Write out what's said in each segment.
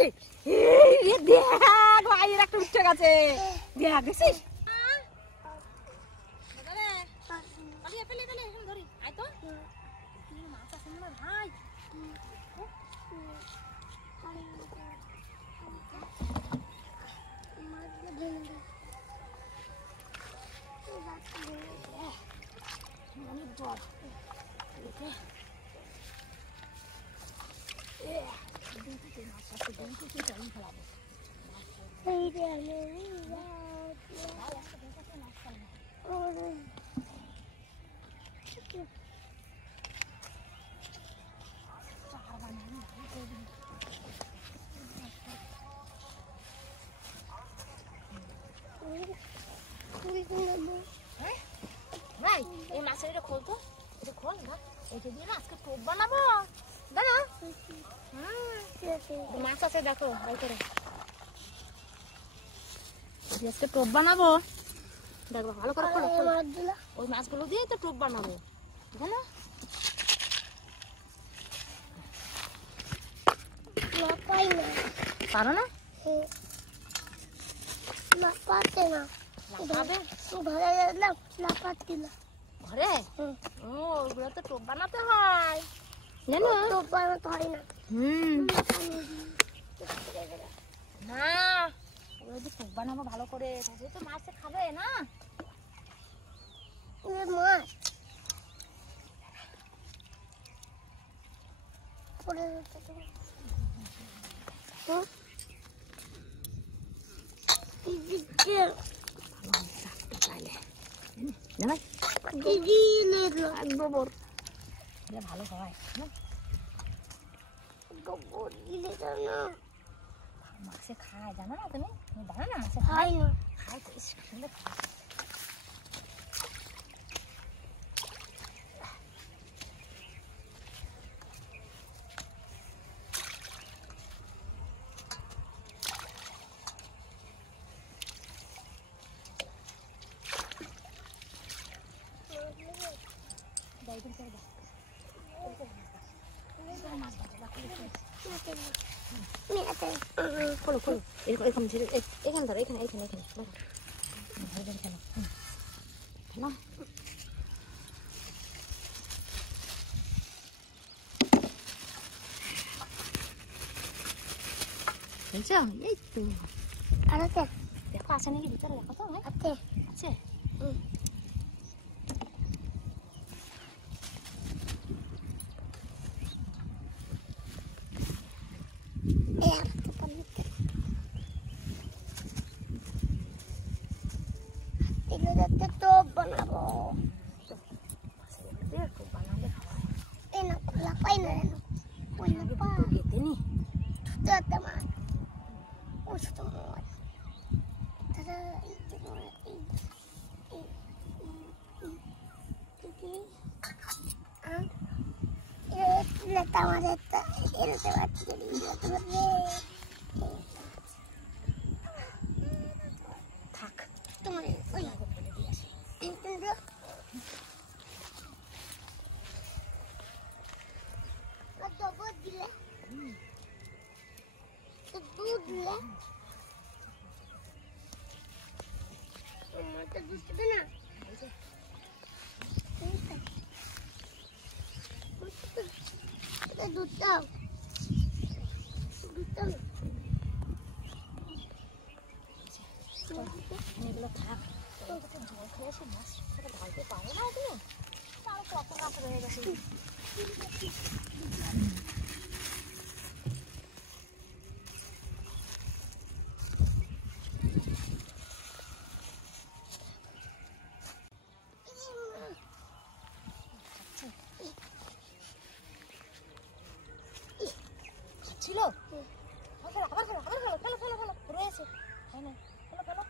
উঠছে। এই দেখ ভাই এর একটা উঠে গেছে। দেখ দেখছিস? পালিয়ে ফেলে ফেলে এখন ধরি। আয় তো। মাছ আছে না ভাই। অনেক জল। ভাই এই মাছের এটা খোল তো, এটা খোল না, এটা দিয়ে না আজকে টোপ বানাবো। দাদা মাছ আছে দেখো করে আজকে টোপ বানাবো। দেখো ভালো করে খোলো, ওই মাছগুলো দিয়ে তো টোপ বানাবো জানো। পারো না? ঘরে ও ওগুলো তো টোপ বানাতে হয় জানো। টোপ বানাতে হয় না। না ওগুলো যে টোপ বানাবো ভালো করে, তো মাছ খাবে না। মাছ পড়ে যাচ্ছে তো। ভালো হয় মাছে খায় জানো না তুমি? জানো না মাছে খায় না? খায় তো সুন্দর। খোলো খোলো এরকম এখানে ধরো, এখানে এখানে এখানে না বুঝছো? এই তো আর আছে দেখো, আছে নাকি ভিতরে দেখো তো। আছে আছে টোপ বানাবো। বানালে খোলা পাই না গেতে নি থাক তোমার দুধ দিলে দুধ দেবে না। দুধ দাও এগুলো থাক। জল খেয়ে এসে মাছ ঢালতে পারে না ওগুলো, তারও কত মাছ রয়ে গেছে। ছিল আবার আবার খেলো আবার খেলো খেলো খেলো খেলো রয়েছে তাই না? খেলো খেলো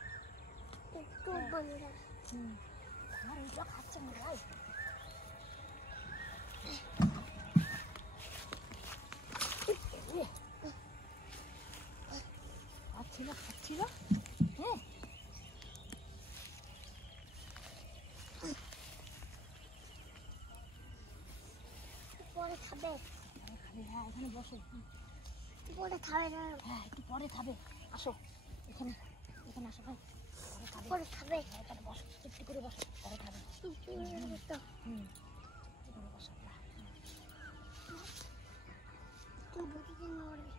একটু বলে আর এইটা খাচ্ছে না ভাই। খাচ্ছিল হ্যাঁ পরে খাবে। খাবে হ্যাঁ এখানে বসো। পরে খাবে না। হ্যাঁ একটু পরে খাবে। আসো এখানে, এখানে আসো ভাই। পরে খাবে। এখানে বসো, চুপটি করে বসো, পরে খাবে। চুপটি করে বসো। এখানে বসো। তুই বুঝি কেন মরবি?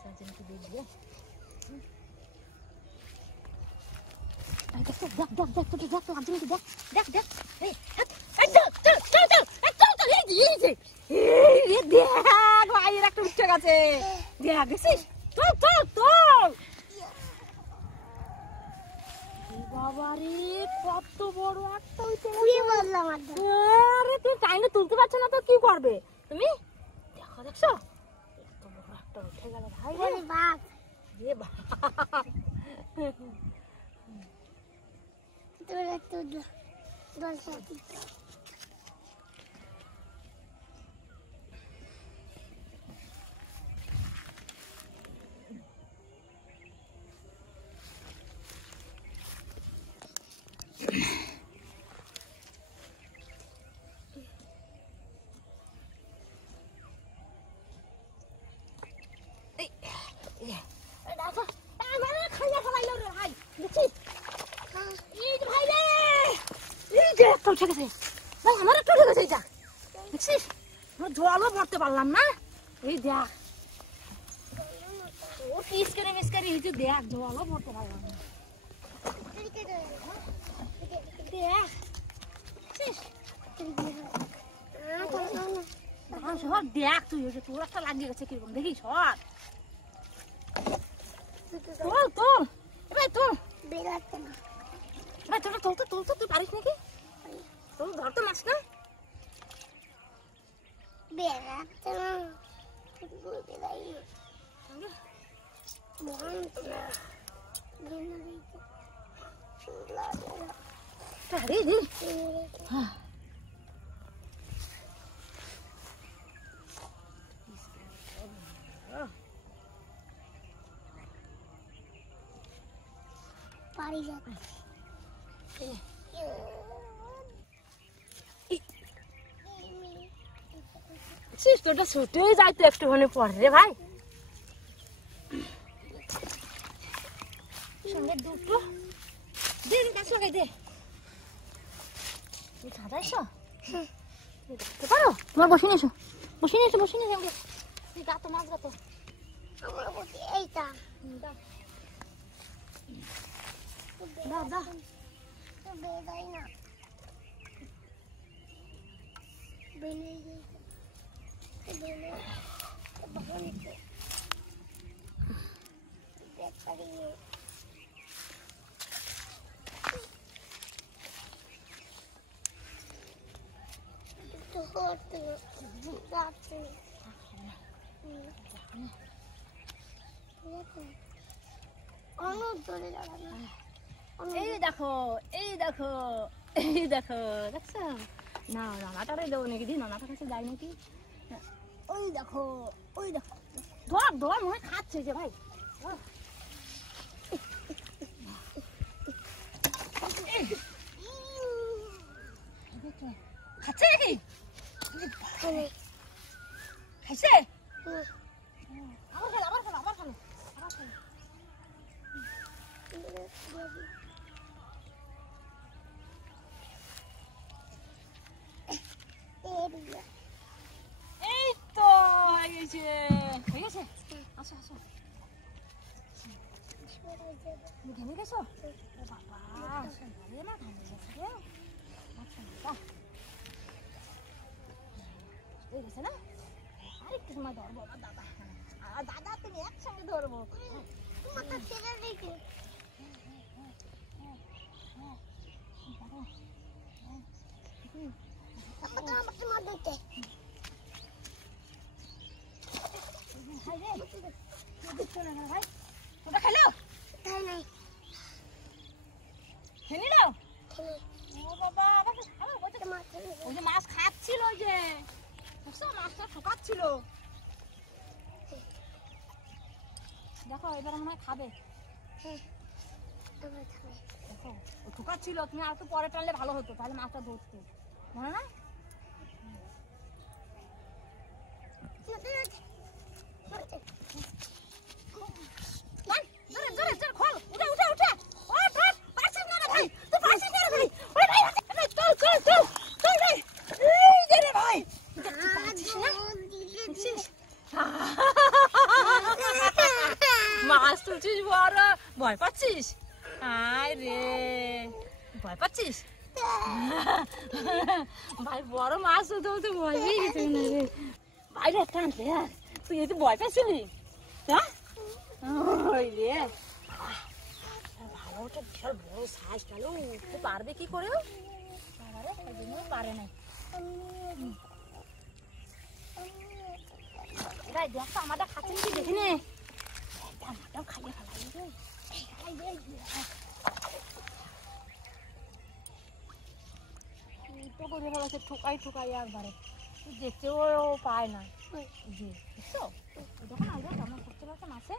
সার্জেনকে দেখবে। দেখ দেখ দেখ দেখ তোকে দেখ তো আর্জেন্টকে দেখ দেখ দেখ। এই চল চল চল চল চল চল এই যে এই দেখ ভাইয়ের একটা উঠে গেছে। দেখ দেখছিস? চল চল চল। বাবারে কত বড় একটা উঠে গেছে। আরে তুই টাইনে তুলতে পারছ না তো কি করবে তুমি? দেখো দেখছো এত বড় একটা উঠে গেল ভাই। রে বাপ রে বাপ। তোরা তো বলছা উঠে গেছে ভাই, আমার একটু উঠে গেছে। এটা দেখছিস জলও ভরতে পারলাম না। এই দেখ ও পিসকারি মিসকারি হয়েছে। দেখ জলও ভরতে পারলাম না। দেখ তুই তোর একটা লাগিয়ে গেছে কিরকম দেখিস। তোল তোল এবার তোল। বেরাচ্ছে না ভাই, তোরা তোল তো তোল তো। তুই পারিস নাকি? তোর ধর তো মাছ না। বেরাচ্ছে না পারি যাচ্ছে। তোটা ছুটেই যাইতো একটুখানি পরে রে ভাই। সঙ্গে দুটো দে গাছ লাগাই দে। তুই সাজাইছ দেখতে পারো? তোমার বসে নিয়েছো, বসে নিয়েছো, বসে নিয়েছো। আমাকে তুই গাতো মাছ গাতো। আমার বসে এইটা দাও দাও। তো বেদাই না বেনে গেছে। বেনে বাহনতে দেখ পারিয়ে তো হতে যাচ্ছে। অনেক দূরে যাবে। এই দেখো এই দেখো এই দেখো দেখছো না? রানাটারে দেবো নাকি? দি রানাটার কাছে যাই নাকি? ওই দেখো ওই দেখো ধর ধর মনে হয় খাচ্ছে যে ভাই। খাচ্ছে নাকি? খাইছে? আবার খেলো আবার খেলো আবার খেলো আবার খেলো। এই তো হয়ে গেছে হয়ে গেছে। আসো আসো ঘেমে গেছো? বাবা না ঘেমে গেছে রে। হয়ে গেছে না? আর একটু সময় ধরবো না দাদা। আর দাদা তুমি একসঙ্গে ধরবো। তোমার তো ছেলে দেখে আমাকে মার দিতে। ভাই ওটা খেলো? খাই নাই। খেলি না? ও বাবা ওই যে মাছ খাচ্ছিল, ওই যে মাছটা ঠোকাচ্ছিল। দেখো এবার মনে হয় খাবে। দেখো ও ঠোকাচ্ছিল। তুমি আর একটু পরে টানলে ভালো হতো, তাহলে মাছটা ধরতে মনে না। মাছ তুলছিস বড়, ভয় পাচ্ছিস? আয় রে, ভয় পাচ্ছিস? ভাই বড় মাছ তুলতে বলতে ভয় পেয়ে গেছে না রে ভাই রে, টানতে তুই এই তো ভয় পাচ্ছিলি? হ্যাঁ ওই রে ভালো, ওটা বিশাল বড় সাইজ। গেল তুই পারবে কি করে? পারে না। দেখ তো আমারটা খাচ্ছে নাকি, দেখি নে। আমারটাও খাইয়ে ফেলাইছে, ঠুকাই ঠুকাই একবারে। তুই দেখতেও পায় না। জি দেখছো, দেখো না কেমন করতে পারছে মাছে।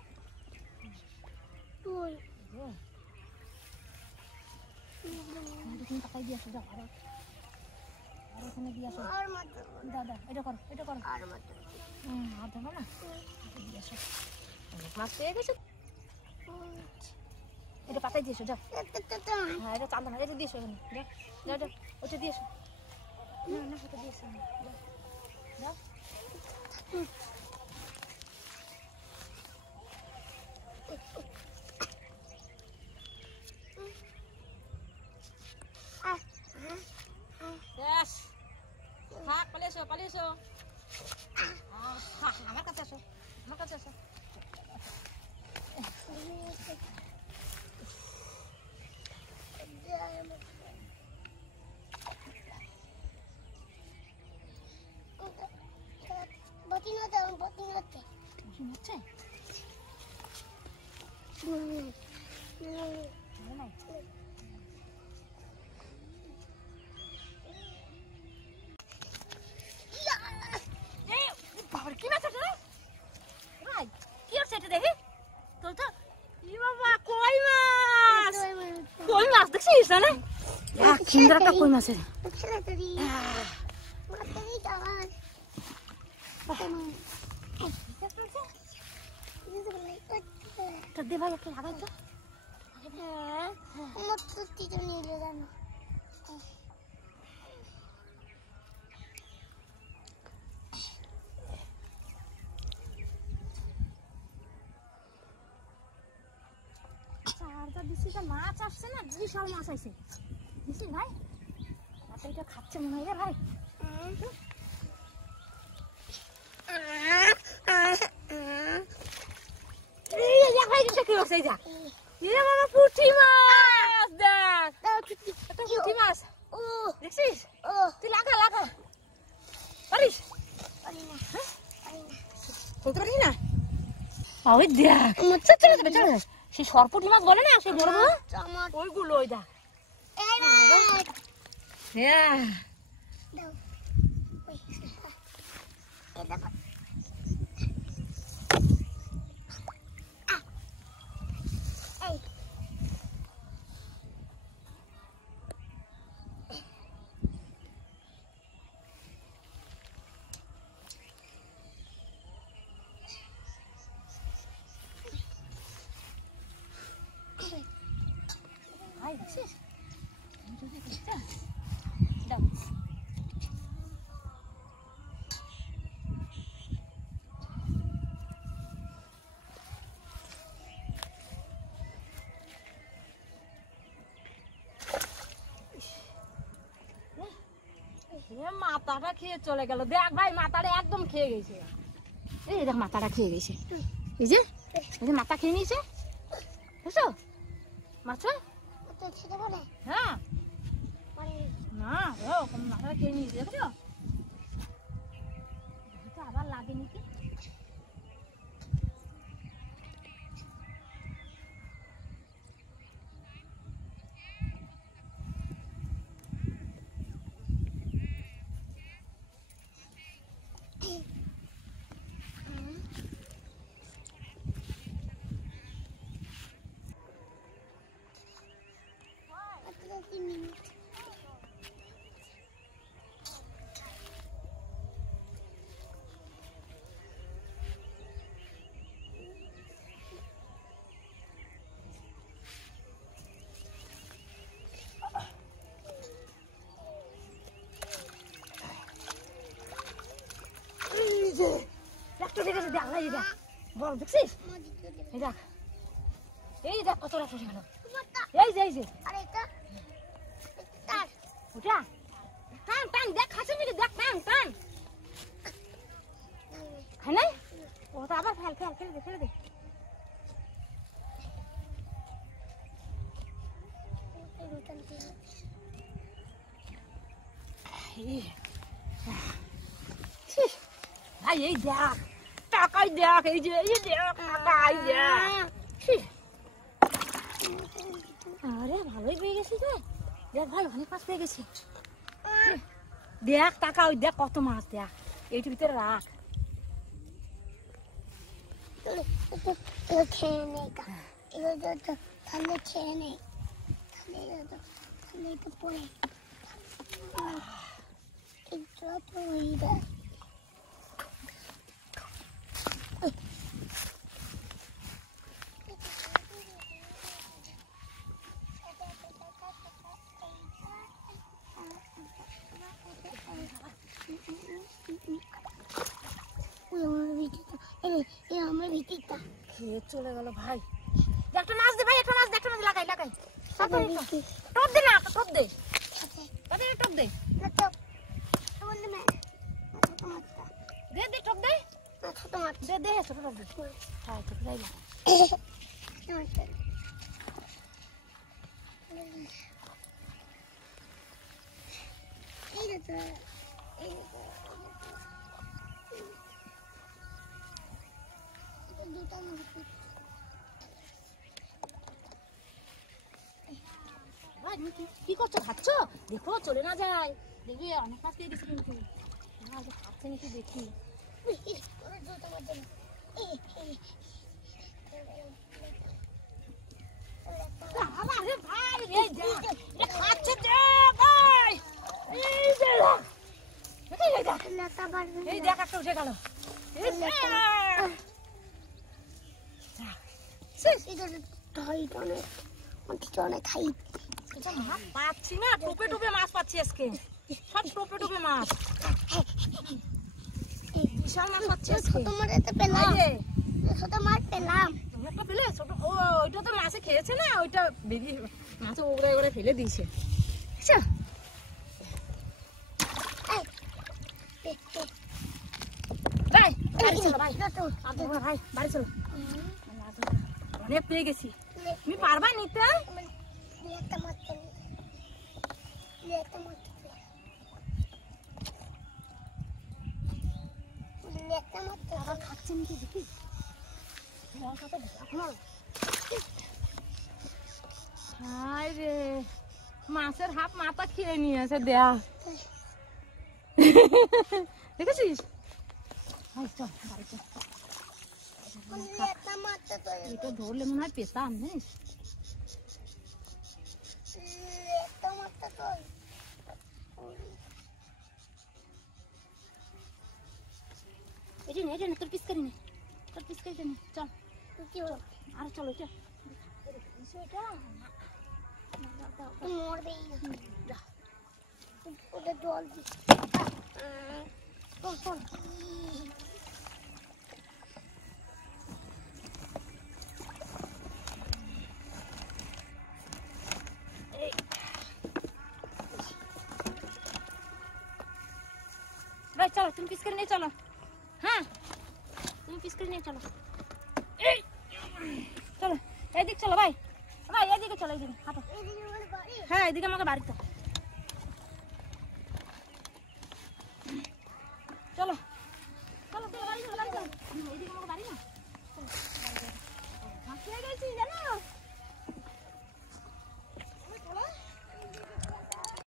তাকাই দিয়ে আসো, যাও আরো ওখানে দিয়ে আসো। দাদা এটা করো, এটা করো। আর দেবো না, দিয়ে আসো। অনেক মাছ পেয়ে গেছো। এটা পাতায় দিয়েছো, যাও। হ্যাঁ এটা চান্দা না, এটা দিয়েছো এখানে, যাও যাও যাও, ওটা দিয়েছো। না না ওটা দিয়েছো, যাও। থাক, পালিয়ে এসো, পালিয়ে এসো। আমার কাছে আসো, আমার কাছে আসো। কি মাছ আছে? কি আছে এটা দেখি? তোর তো কই মাছ, কই মাছ দেখছিস না? সুন্দর একটা কই মাছের। দে ভাই একটা লাগাই তো। মাছ আসছে না, বিশাল মাছ আছে। দিছি ভাই, এটা খাচ্ছে মনে হয় রে ভাই। পুঁটি মাছ, দেখ পুঁটি মাছ দেখছিস? তুই লাগা লাগা, পারিস? পারিস না? ওই দেখ সেই সরপুটি মাছ বলে না, সেই বড় ওইগুলো, ওই দেখ। মাথাটা খেয়ে চলে গেল। দেখ ভাই মাথাটা একদম খেয়ে গেছে। এই দেখ মাথাটা খেয়ে গেছে, এই যে মাথা খেয়ে নিয়েছে, বুঝছো? মাছ হ্যাঁ না মাথাটা খেয়ে নিয়েছে, দেখছো? আবার লাগে নাকি? দেখ বড় দেখছিস এই দেখ কতটা পড়ে গেল এই যে আর এটা তার ওটা টান টান দেখ খাচ্ছে নাকি দেখ টান টান খাই নাই ওটা আবার ফেলে দে ভাই এই দেখ টাকাই দেখ এই যে এই দেখ টাকাই দেখ আরে ভালোই পেয়ে গেছি রে দেখ ভাই অনেক মাছ পেয়ে গেছি দেখ টাকা ওই দেখ কত মাছ দেখ এইটির ভিতরে রাখ খেয়ে নেই তাহলে খেয়ে নেই তাহলে তো পড়ে তো ওই দেখ আমার ভিতরটা খেয়ে চলে গেল ভাই একটা মাছ দে ভাই একটা মাছ লাগাই টপ দে না টপ দে টপ দে দে টপ দে ছোট মাছ দে ছোট টপ দে হ্যাঁ ছোট যাই কি করছো খাচ্ছ দেখো চলে না যায় দেখবে অনেক মাছ পেয়ে গেছে কিন্তু খাচ্ছে নাকি দেখি এই দেখ একটা উঠে গেল অনেক খাই পাচ্ছি না টোপে টোপে মাছ পাচ্ছি আজকে সব টোপে টোপে মাছ বিশাল মাছ পাচ্ছি আজকে তোমার এতে পেলাম ছোট মাছ পেলাম একটা পেলে ছোট ওইটা তো মাছে খেয়েছে না ওইটা বেরিয়ে মাছে ওগড়ে ফেলে দিয়েছে আচ্ছা ভাই বাড়ি চলো ভাই ভাই বাড়ি চলো অনেক পেয়ে গেছি তুমি পারবা নিতে খাচ্ছে নাকি দেখি রে মাছের হাফ মাথা খেয়ে নিয়েছে দেয়া দেখেছিস এটা ধরলে মনে হয় পেতাম জানিস এটা নে তোর পিস করি নে চল কি হলো আর চলো এটা মরবেই না ওটা জল দি ভাই চলো তুমি পিস করে নিয়ে চলো হ্যাঁ তুমি পিস করে নিয়ে চলো চলো এইদিকে চলো ভাই এইদিকে চলো এইদিকে হাঁটো হ্যাঁ এইদিকে আমাকে বাড়িতে চলো চলো বাড়ি চলো এইদিকে আমাকে বাড়ি না গেছি জানো